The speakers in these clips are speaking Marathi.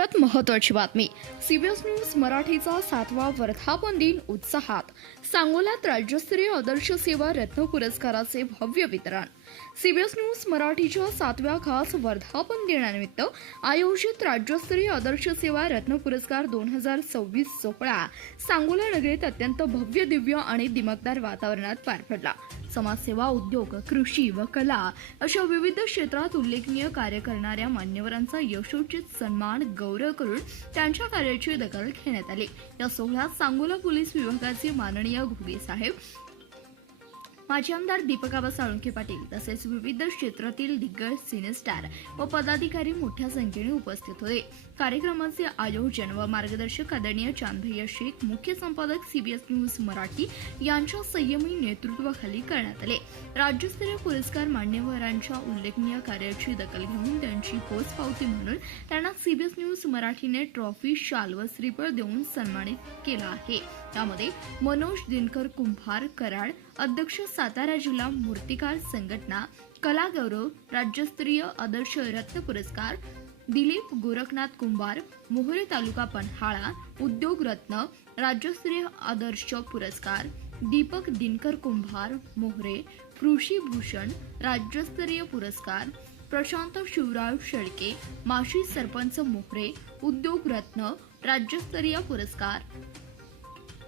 पाहूयात महत्त्वाची बातमी। सीबीएस न्यूज मराठीचा 7वा वर्धापन दिन उत्साहात। सांगोल्यात राज्यस्तरीय आदर्श सेवा रत्न पुरस्काराचे भव्य वितरण। सीबीएस न्यूज मराठीच्या 7व्या खास वर्धापन दिनानिमित्त आयोजित राज्यस्तरीय आदर्श सेवा रत्न पुरस्कार 2026 सोहळा सांगोला नगरीत अत्यंत भव्य, दिव्य आणि दिमागदार वातावरणात पार पडला। समाजसेवा, उद्योग, कृषी व कला अशा विविध क्षेत्रात उल्लेखनीय कार्य करणाऱ्या मान्यवरांचा यशोचित सन्मान, गौरव करून त्यांच्या कार्याची दखल घेण्यात आली। या सोहळ्यात सांगोला पोलीस विभागाचे माननीय घोगे साहेब, माजी आमदार दीपक आबा साळुंखे पाटील तसेच विविध क्षेत्रातील दिग्गज सिनेस्टार व पदाधिकारी मोठ्या संख्येने उपस्थित होते। कार्यक्रमाचे आयोजन व मार्गदर्शक आदरणीय चांदभैया शेख, मुख्य संपादक सीबीएस न्यूज मराठी यांच्या संयमी नेतृत्वाखाली करण्यात आले। राज्यस्तरीय पुरस्कार मान्यवरांच्या उल्लेखनीय कार्याची दखल घेऊन त्यांची पोचपावती म्हणून त्यांना सीबीएस न्यूज मराठीने ट्रॉफी, शाल व श्रीफळ देऊन सन्मानित केलं आहे। त्यामध्ये मनोज दिनकर कुंभार कराड, अध्यक्ष सातारा जिल्हा मूर्तिकार संघटना, कला गौरव राज्यस्तरीय आदर्श रत्न पुरस्कार दिलीप गोरखनाथ कुंभार, मोहोरे तालुका पन्हाळा उद्योग रत्न राज्यस्तरीय आदर्श पुरस्कार दीपक दिनकर कुंभार मोहोरे, कृषी भूषण राज्यस्तरीय पुरस्कार प्रशांत शिवराव शेळके, माशी सरपंच मोहोरे उद्योग रत्न राज्यस्तरीय पुरस्कार।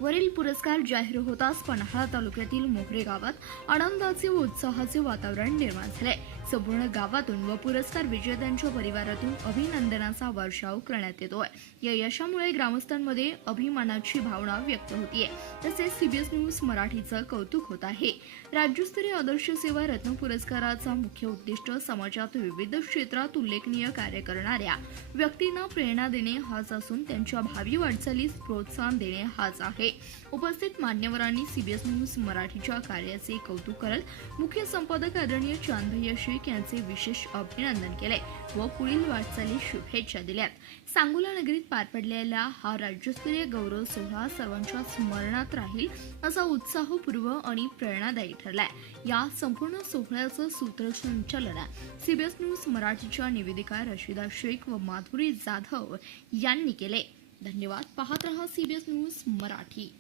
वरील पुरस्कार जाहीर होताच पन्हाळा तालुक्यातील मोहोरे गावात आनंदाचे व उत्साहाचे वातावरण निर्माण झाले। संपूर्ण गावातून व पुरस्कार विजेत्यांच्या परिवारातून अभिनंदनाचा वर्षाव करण्यात येतोय। या यशामुळे ग्रामस्थांमध्ये अभिमानाची भावना व्यक्त होतीये, तसेच सीबीएस न्यूज मराठीचं कौतुक होत आहे। राज्यस्तरीय आदर्श सेवा रत्न पुरस्काराचा मुख्य उद्दिष्ट समाजात विविध क्षेत्रात उल्लेखनीय कार्य करणाऱ्या व्यक्तींना प्रेरणा देणे हाच असून त्यांच्या भावी वाटचालीस प्रोत्साहन देणे हाच आहे। उपस्थित मान्यवरांनी सीबीएस न्यूज मराठीच्या कार्याचे कौतुक करत मुख्य संपादक आदरणीय चांदभैया शेख यांचे विशेष अभिनंदन केले व पुढील वाटचालीस शुभेच्छा दिल्यात। सांगोला नगरीत पार पडलेला हा राज्यस्तरीय गौरव सोहळा सर्वांच्या स्मरणात राहील असा उत्साहपूर्व आणि प्रेरणादायी ठरलाय। या संपूर्ण सोहळ्याचं सूत्रसंचालन सीबीएस न्यूज मराठीच्या निवेदिका रशिदा शेख व माधुरी जाधव यांनी केले। धन्यवाद। पाहत रहा सीबीएस न्यूज मराठी।